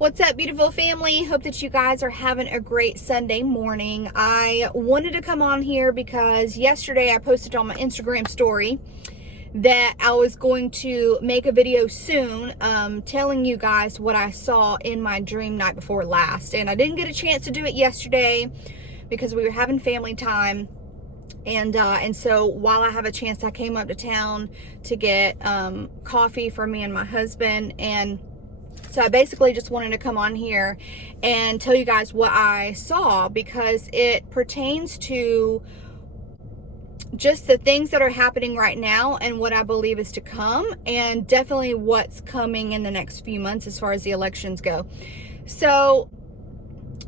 What's up, beautiful family? Hope that you guys are having a great Sunday morning. I wanted to come on here because yesterday I posted on my Instagram story that I was going to make a video soon telling you guys what I saw in my dream night before last. And I didn't get a chance to do it yesterday because we were having family time. And so while I have a chance, I came up to town to get coffee for me and my husband. And so I basically just wanted to come on here and tell you guys what I saw, because it pertains to just the things that are happening right now and what I believe is to come, and definitely what's coming in the next few months as far as the elections go. So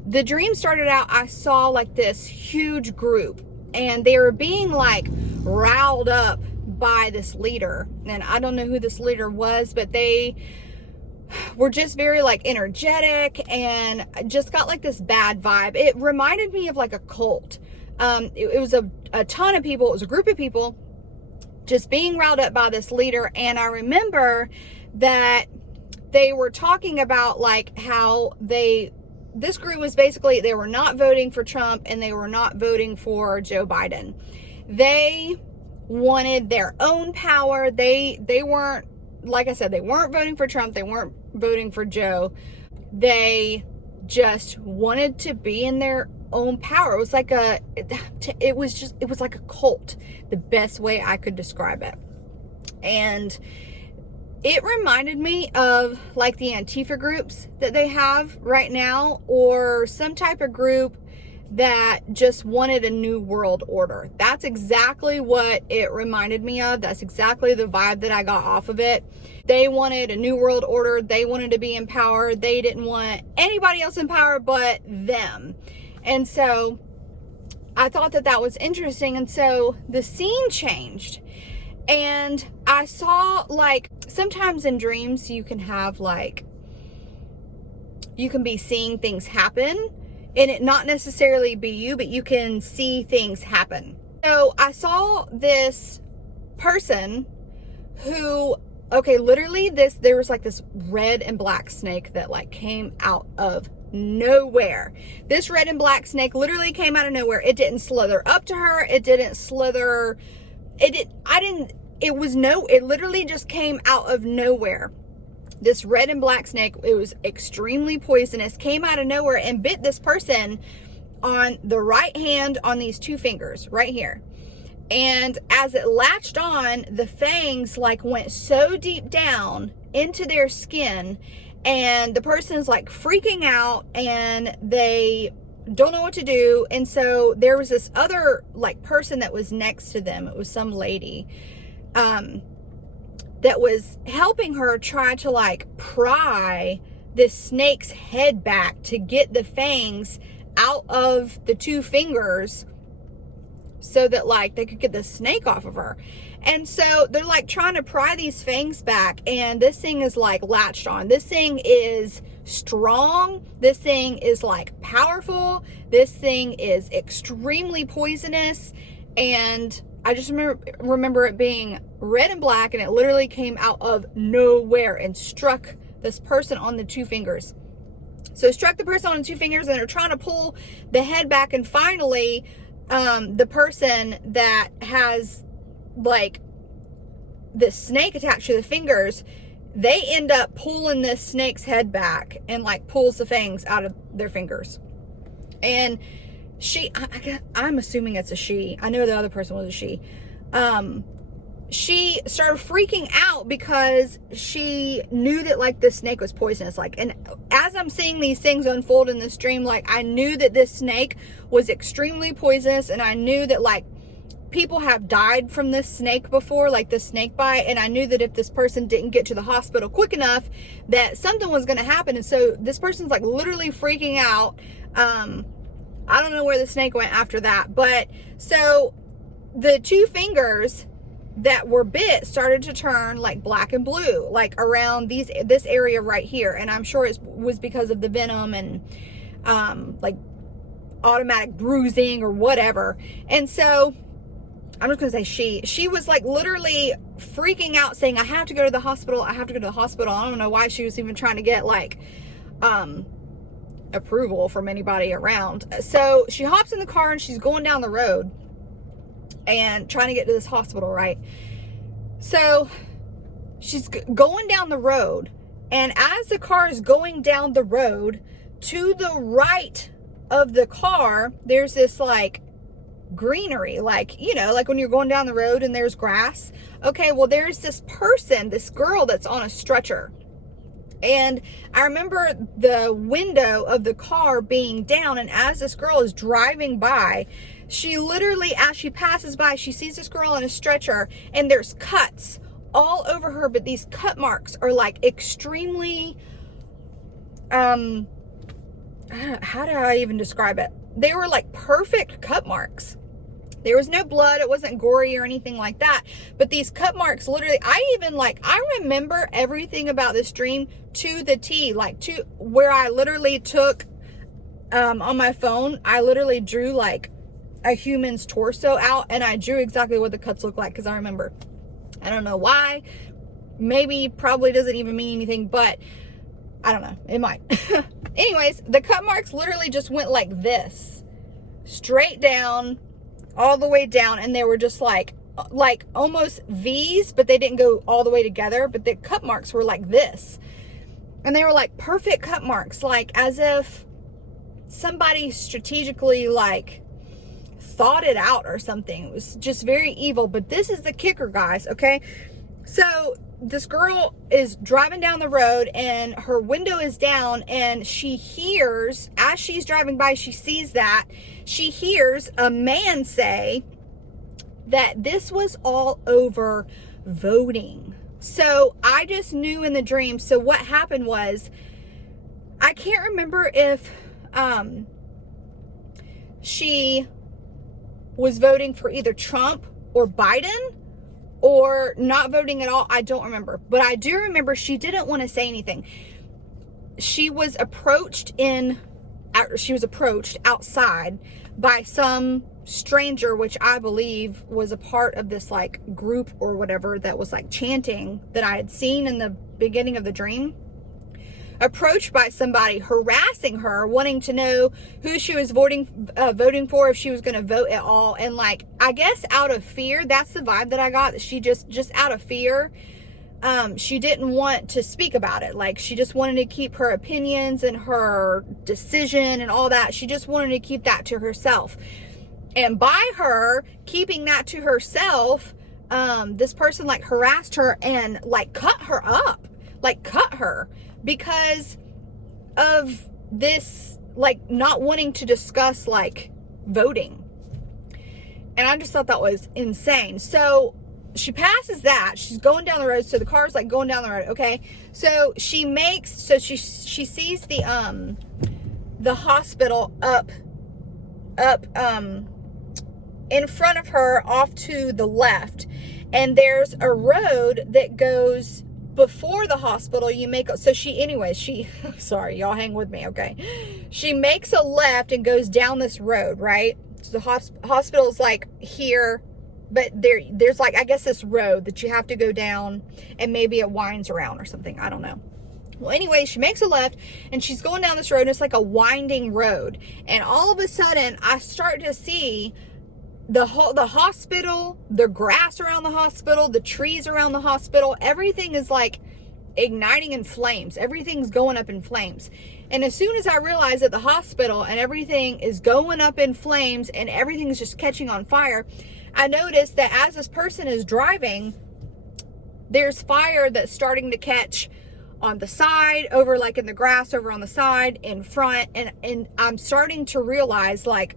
the dream started out, I saw like this huge group, and they were being like riled up by this leader. And I don't know who this leader was, but they were just very like energetic and just got like this bad vibe. It reminded me of like a cult. It was a ton of people. It was a group of people just being riled up by this leader. And I remember that they were talking about like how this group was basically, they were not voting for Trump and they were not voting for Joe Biden. They wanted their own power. They weren't, like I said, they weren't voting for Trump. They weren't voting for Joe. They just wanted to be in their own power. It was like it was like a cult, the best way I could describe it. And it reminded me of like the Antifa groups that they have right now, or some type of group that just wanted a new world order. That's exactly what it reminded me of. That's exactly the vibe that I got off of it. They wanted a new world order. They wanted to be in power. They didn't want anybody else in power but them. And so I thought that was interesting. And so the scene changed. And I saw, like, sometimes in dreams you can have like, you can be seeing things happen and it not necessarily be you, but you can see things happen. So I saw this person who, okay, literally there was like this red and black snake that like came out of nowhere. This red and black snake literally came out of nowhere. It didn't slither up to her. It didn't slither. It literally just came out of nowhere. This red and black snake, it was extremely poisonous, came out of nowhere and bit this person on the right hand on these two fingers right here. And as it latched on, the fangs like went so deep down into their skin, and the person's like freaking out and they don't know what to do. And so there was this other like person that was next to them. It was some lady that was helping her try to like pry this snake's head back to get the fangs out of the two fingers so that like they could get the snake off of her. And so they're like trying to pry these fangs back, and this thing is like latched on. This thing is strong. This thing is like powerful. This thing is extremely poisonous. And I just remember it being red and black, and it literally came out of nowhere and struck this person on the two fingers. So it struck the person on the two fingers, and they're trying to pull the head back. And finally, the person that has like this snake attached to the fingers, they end up pulling this snake's head back and like pulls the fangs out of their fingers. And I'm assuming it's a she. I know the other person was a she. She started freaking out because she knew that like this snake was poisonous. Like, and as I'm seeing these things unfold in this dream, like I knew that this snake was extremely poisonous, and I knew that like people have died from this snake before, like the snake bite. And I knew that if this person didn't get to the hospital quick enough, that something was going to happen. And so this person's like literally freaking out. I don't know where the snake went after that, but so the two fingers that were bit started to turn like black and blue, like around this area right here. And I'm sure it was because of the venom and like automatic bruising or whatever. And so I'm just gonna say she was like literally freaking out saying, I have to go to the hospital. I have to go to the hospital. I don't know why she was even trying to get like approval from anybody around. So she hops in the car and she's going down the road and trying to get to this hospital, right? So she's going down the road, and as the car is going down the road, to the right of the car, there's this like greenery, like, you know, like when you're going down the road and there's grass. Okay, well, there's this person, this girl that's on a stretcher. And I remember the window of the car being down, and as this girl is driving by, she literally, as she passes by, she sees this girl on a stretcher, and there's cuts all over her, but these cut marks are like extremely, how do I even describe it? They were like perfect cut marks. There was no blood. It wasn't gory or anything like that. But these cut marks, literally, I remember everything about this dream to the T, like to where I literally took, on my phone, I literally drew like a human's torso out, and I drew exactly what the cuts look like, because I remember. I don't know why. Maybe, probably doesn't even mean anything, but I don't know. It might. Anyways, the cut marks literally just went like this, straight down, all the way down, and they were just like almost V's, but they didn't go all the way together, but the cut marks were like this, and they were like perfect cut marks, like as if somebody strategically like thought it out or something. It was just very evil. But this is the kicker, guys. Okay, so this girl is driving down the road, and her window is down, and she hears, as she's driving by, she sees that, she hears a man say that this was all over voting. So I just knew in the dream. So what happened was, I can't remember if she was voting for either Trump or Biden, or not voting at all. I don't remember. But I do remember she didn't want to say anything. She was approached outside by some stranger, which I believe was a part of this like group or whatever that was like chanting that I had seen in the beginning of the dream. Approached by somebody, harassing her, wanting to know who she was voting for, if she was going to vote at all. And like, I guess out of fear, that's the vibe that I got, that she just out of fear, she didn't want to speak about it. Like, she just wanted to keep her opinions and her decision and all that. She just wanted to keep that to herself. And by her keeping that to herself, this person like harassed her and like cut her up, because of this, like, not wanting to discuss like voting. And I just thought that was insane. So she passes that, she's going down the road, so the car's like going down the road. Okay, so she sees the hospital up in front of her, off to the left, and there's a road that goes before the hospital. Sorry, y'all, hang with me. Okay, she makes a left and goes down this road, right? So the hospital's like here, but there's like, I guess, this road that you have to go down, and maybe it winds around or something, I don't know. Well, anyway, she makes a left and she's going down this road, and it's like a winding road, and all of a sudden I start to see the hospital, the grass around the hospital, the trees around the hospital, everything is like igniting in flames. Everything's going up in flames. And as soon as I realize that the hospital and everything is going up in flames and everything's just catching on fire, I noticed that as this person is driving, there's fire that's starting to catch on the side, over like in the grass, over on the side, in front, and I'm starting to realize, like,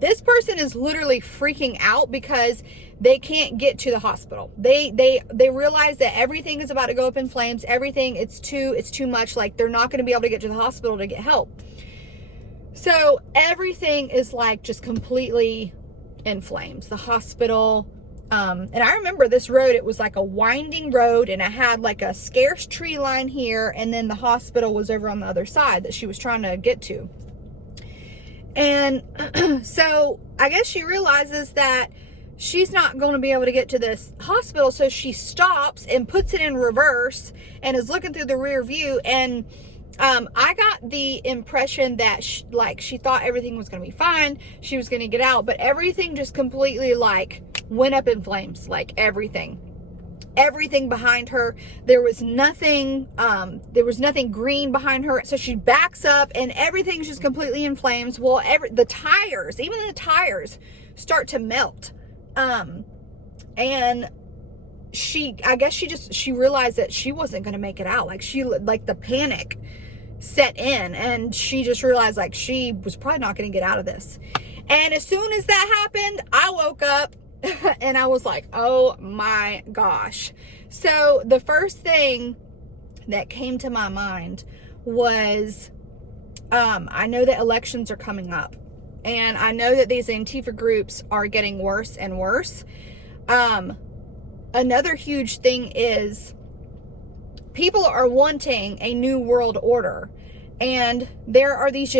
this person is literally freaking out because they can't get to the hospital. They realize that everything is about to go up in flames. Everything, it's too much. Like, they're not going to be able to get to the hospital to get help. So everything is like just completely in flames. The hospital, and I remember this road, it was like a winding road, and it had like a scarce tree line here, and then the hospital was over on the other side that she was trying to get to. And so I guess she realizes that she's not going to be able to get to this hospital, so she stops and puts it in reverse and is looking through the rear view, and I got the impression that she thought everything was going to be fine. She was going to get out, but everything just completely like went up in flames. Like everything behind her. There was nothing green behind her. So she backs up and everything's just completely in flames. Well, even the tires start to melt. And I guess she realized that she wasn't going to make it out. Like the panic set in, and she just realized like she was probably not going to get out of this. And as soon as that happened, I woke up and I was like, oh my gosh. So the first thing that came to my mind was, I know that elections are coming up, and I know that these Antifa groups are getting worse and worse. Another huge thing is people are wanting a new world order. And there are these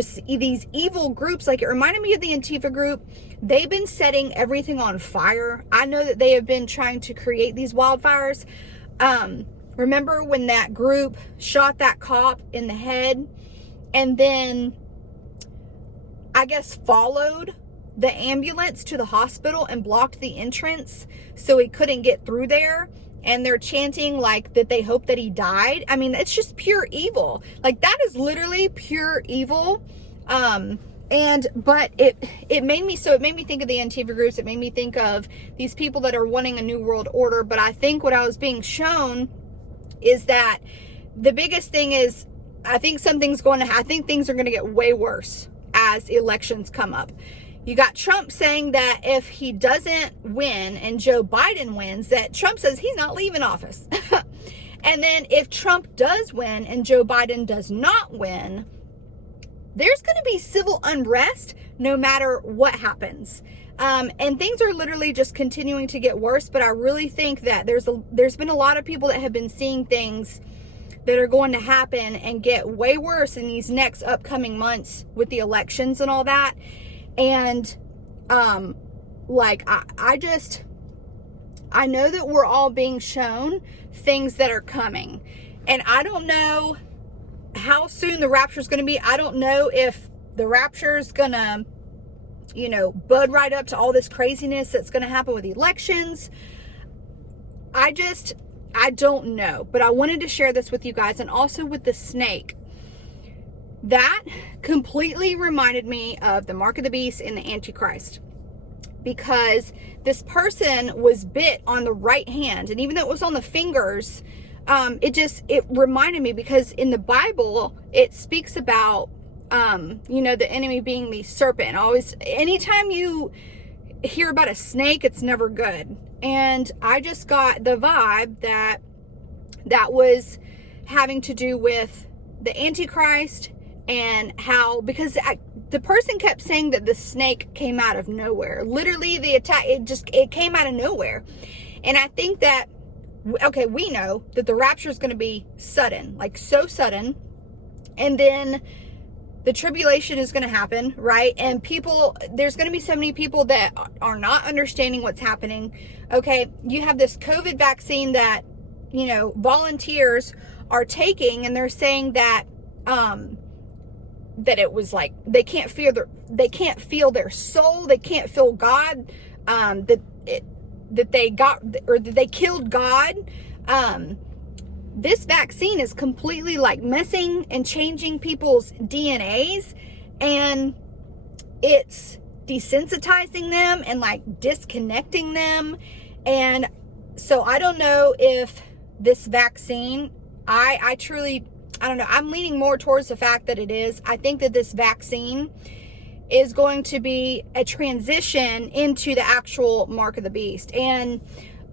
evil groups. Like, it reminded me of the Antifa group. They've been setting everything on fire. I know that they have been trying to create these wildfires. Remember when that group shot that cop in the head and then, I guess, followed the ambulance to the hospital and blocked the entrance so he couldn't get through there? And they're chanting like that they hope that he died. I mean, it's just pure evil. Like, that is literally pure evil. But it made me think of the Antifa groups. It made me think of these people that are wanting a new world order. But I think what I was being shown is that the biggest thing is, I think things are going to get way worse as elections come up. You got Trump saying that if he doesn't win and Joe Biden wins, that Trump says he's not leaving office. And then if Trump does win and Joe Biden does not win, there's going to be civil unrest no matter what happens. And things are literally just continuing to get worse. But I really think that there's been a lot of people that have been seeing things that are going to happen and get way worse in these next upcoming months with the elections and all that. And, I know that we're all being shown things that are coming, and I don't know how soon the rapture is going to be. I don't know if the rapture is going to, bud right up to all this craziness that's going to happen with elections. I don't know, but I wanted to share this with you guys. And also with the snake, that completely reminded me of the mark of the beast and the AntiChrist, because this person was bit on the right hand, and even though it was on the fingers, it reminded me, because in the Bible it speaks about the enemy being the serpent. Anytime you hear about a snake, it's never good. And I just got the vibe that was having to do with the Antichrist. And how, because the person kept saying that the snake came out of nowhere. Literally, the attack, it came out of nowhere. And I think that, okay, we know that the rapture is going to be sudden, like so sudden. And then the tribulation is going to happen, right? And there's going to be so many people that are not understanding what's happening. Okay, you have this COVID vaccine that, volunteers are taking, and they're saying that, that it was like they can't feel their soul, they can't feel God, that they killed God. This vaccine is completely like messing and changing people's DNAs, and it's desensitizing them and like disconnecting them. And so I don't know if this vaccine, I don't know. I'm leaning more towards the fact that it is. I think that this vaccine is going to be a transition into the actual mark of the beast. And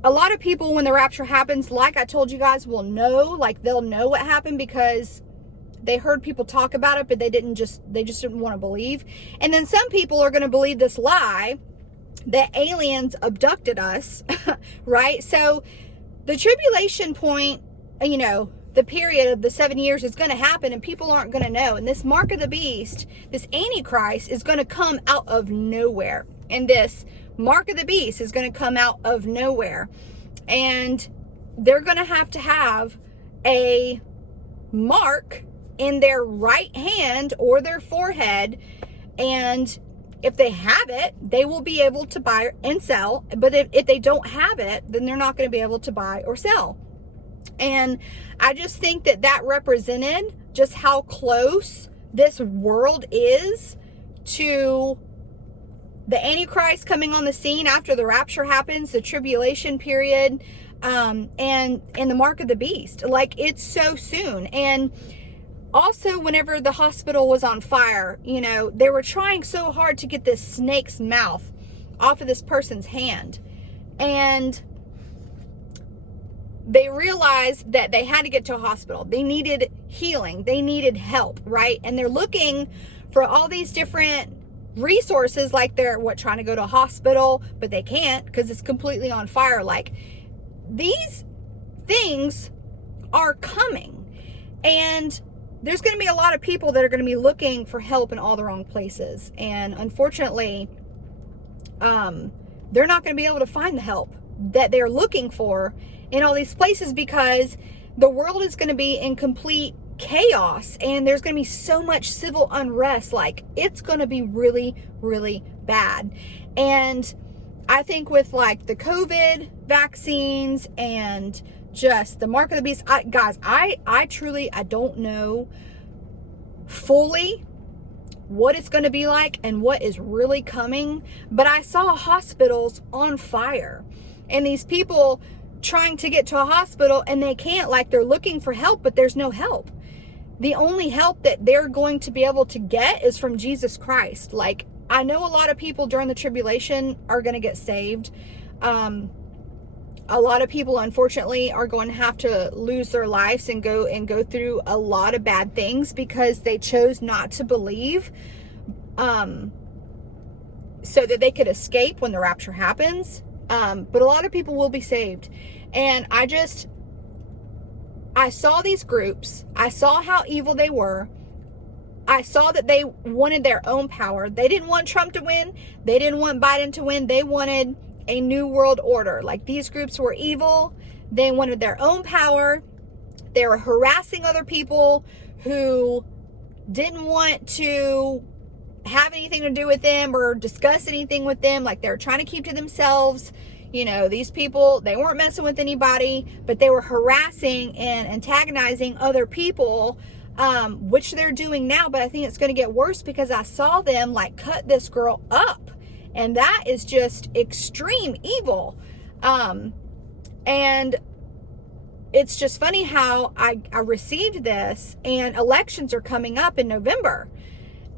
a lot of people, when the rapture happens, like I told you guys, will know, like they'll know what happened because they heard people talk about it, but they just didn't want to believe. And then some people are going to believe this lie that aliens abducted us, right? So the tribulation point, the period of the 7 years is going to happen, and people aren't going to know. And this mark of the beast, this Antichrist, is going to come out of nowhere. And this mark of the beast is going to come out of nowhere. And they're going to have a mark in their right hand or their forehead. And if they have it, they will be able to buy and sell. But if they don't have it, then they're not going to be able to buy or sell. And I just think that that represented just how close this world is to the Antichrist coming on the scene after the rapture happens, the tribulation period, and the mark of the beast. Like, it's so soon. And also, whenever the hospital was on fire, you know, they were trying so hard to get this snake's mouth off of this person's hand. And they realized that they had to get to a hospital. They needed healing. They needed help, right? And they're looking for all these different resources, like they're trying to go to a hospital, but they can't because it's completely on fire. Like, these things are coming, and there's going to be a lot of people that are going to be looking for help in all the wrong places. And unfortunately, they're not going to be able to find the help that they're looking for in all these places, because the world is going to be in complete chaos, and there's going to be so much civil unrest. Like, it's going to be really, really bad. And I think with like the COVID vaccines and just the mark of the beast, I truly don't know fully what it's going to be like and what is really coming. But I saw hospitals on fire, and these people trying to get to a hospital, and they can't. Like, they're looking for help, but there's no help. The only help that they're going to be able to get is from Jesus Christ. Like, I know a lot of people during the tribulation are going to get saved. A lot of people, unfortunately, are going to have to lose their lives and go through a lot of bad things because they chose not to believe, so that they could escape when the rapture happens. But a lot of people will be saved. And I saw these groups. I saw how evil they were. I saw that they wanted their own power. They didn't want Trump to win. They didn't want Biden to win. They wanted a new world order. Like, these groups were evil. They wanted their own power. They were harassing other people who didn't want to have anything to do with them or discuss anything with them. Like, they were trying to keep to themselves. You know, these people, they weren't messing with anybody, but they were harassing and antagonizing other people, which they're doing now. But I think it's going to get worse, because I saw them like cut this girl up, and that is just extreme evil. And it's just funny how I received this, and elections are coming up in November.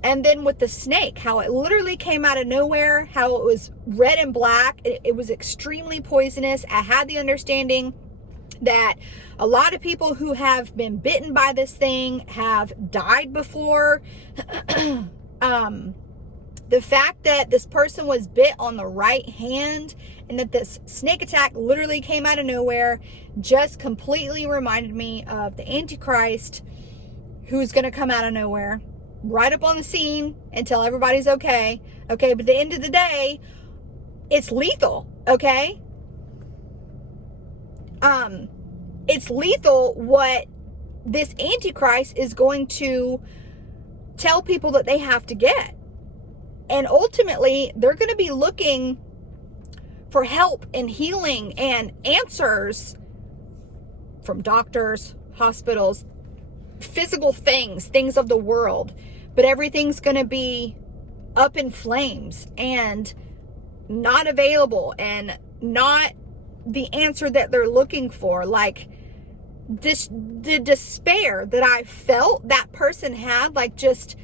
And then with the snake, how it literally came out of nowhere, how it was red and black. It was extremely poisonous. I had the understanding that a lot of people who have been bitten by this thing have died before. The fact that this person was bit on the right hand and that this snake attack literally came out of nowhere just completely reminded me of the Antichrist, who's going to come out of nowhere, right up on the scene and tell everybody's okay. Okay, but at the end of the day, it's lethal, okay? It's lethal what this Antichrist is going to tell people that they have to get. And ultimately, they're going to be looking for help and healing and answers from doctors, hospitals, physical things of the world. But everything's going to be up in flames and not available and not the answer that they're looking for. Like, the despair that I felt that person had, like, just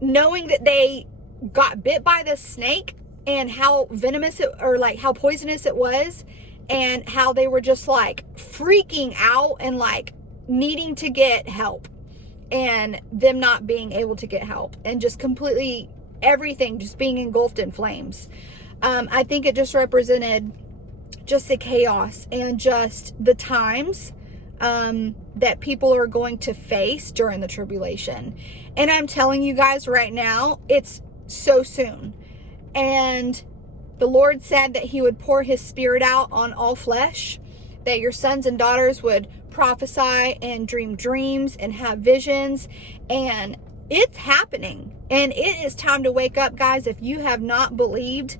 knowing that they got bit by this snake and how venomous it, or like how poisonous it was, and how they were just like freaking out and like needing to get help, and them not being able to get help, and just completely everything just being engulfed in flames. I think it just represented just the chaos and just the times that people are going to face during the tribulation. And I'm telling you guys right now, it's so soon. And the Lord said that he would pour his spirit out on all flesh, that your sons and daughters would prophesy and dream dreams and have visions, and it's happening. And it is time to wake up, guys. If you have not believed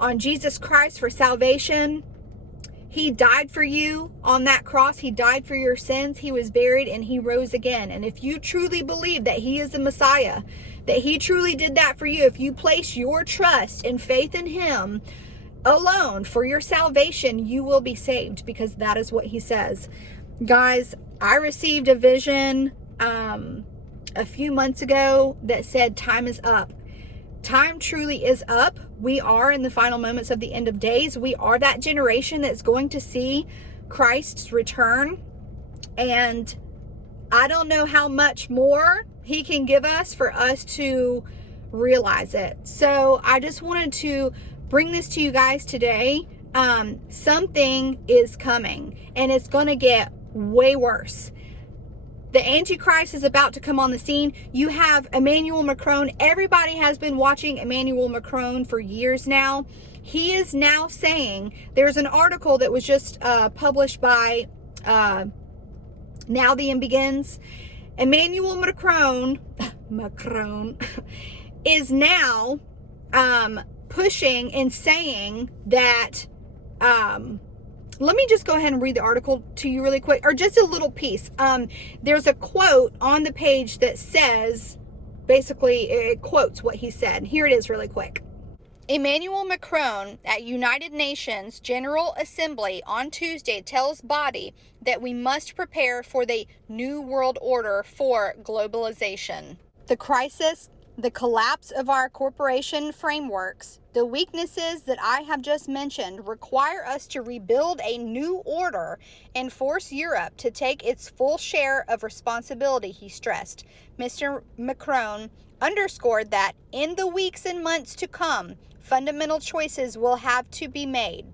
on Jesus Christ for salvation, He died for you on that cross. He died for your sins. He was buried and He rose again. And if you truly believe that He is the Messiah, that He truly did that for you, if you place your trust and faith in Him alone for your salvation, you will be saved, because that is what He says. Guys, I received a vision a few months ago that said time is up. Time truly is up. We are in the final moments of the end of days. We are that generation that's going to see Christ's return. And I don't know how much more He can give us for us to realize it. So I just wanted to bring this to you guys today. Something is coming, and it's going to get way worse. The Antichrist is about to come on the scene. You have Emmanuel Macron. Everybody has been watching Emmanuel Macron for years now. He is now saying, there's an article that was just published by Now the End Begins. Emmanuel Macron is now pushing and saying that let me just go ahead and read the article to you really quick, or just a little piece. There's a quote on the page that says, basically, it quotes what he said. Here it is really quick. Emmanuel Macron at United Nations General Assembly on Tuesday tells body that we must prepare for the new world order for globalization. The crisis, the collapse of our corporation frameworks, the weaknesses that I have just mentioned require us to rebuild a new order and force Europe to take its full share of responsibility, he stressed. Mr. Macron underscored that in the weeks and months to come, fundamental choices will have to be made.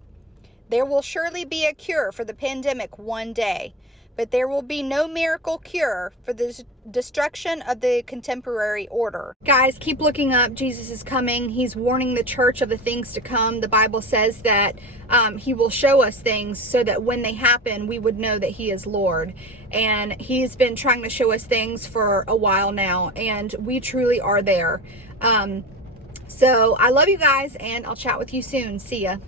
There will surely be a cure for the pandemic one day, but there will be no miracle cure for the destruction of the contemporary order. Guys, keep looking up. Jesus is coming. He's warning the church of the things to come. The Bible says that He will show us things so that when they happen, we would know that He is Lord. And He's been trying to show us things for a while now, and we truly are there. So I love you guys, and I'll chat with you soon. See ya.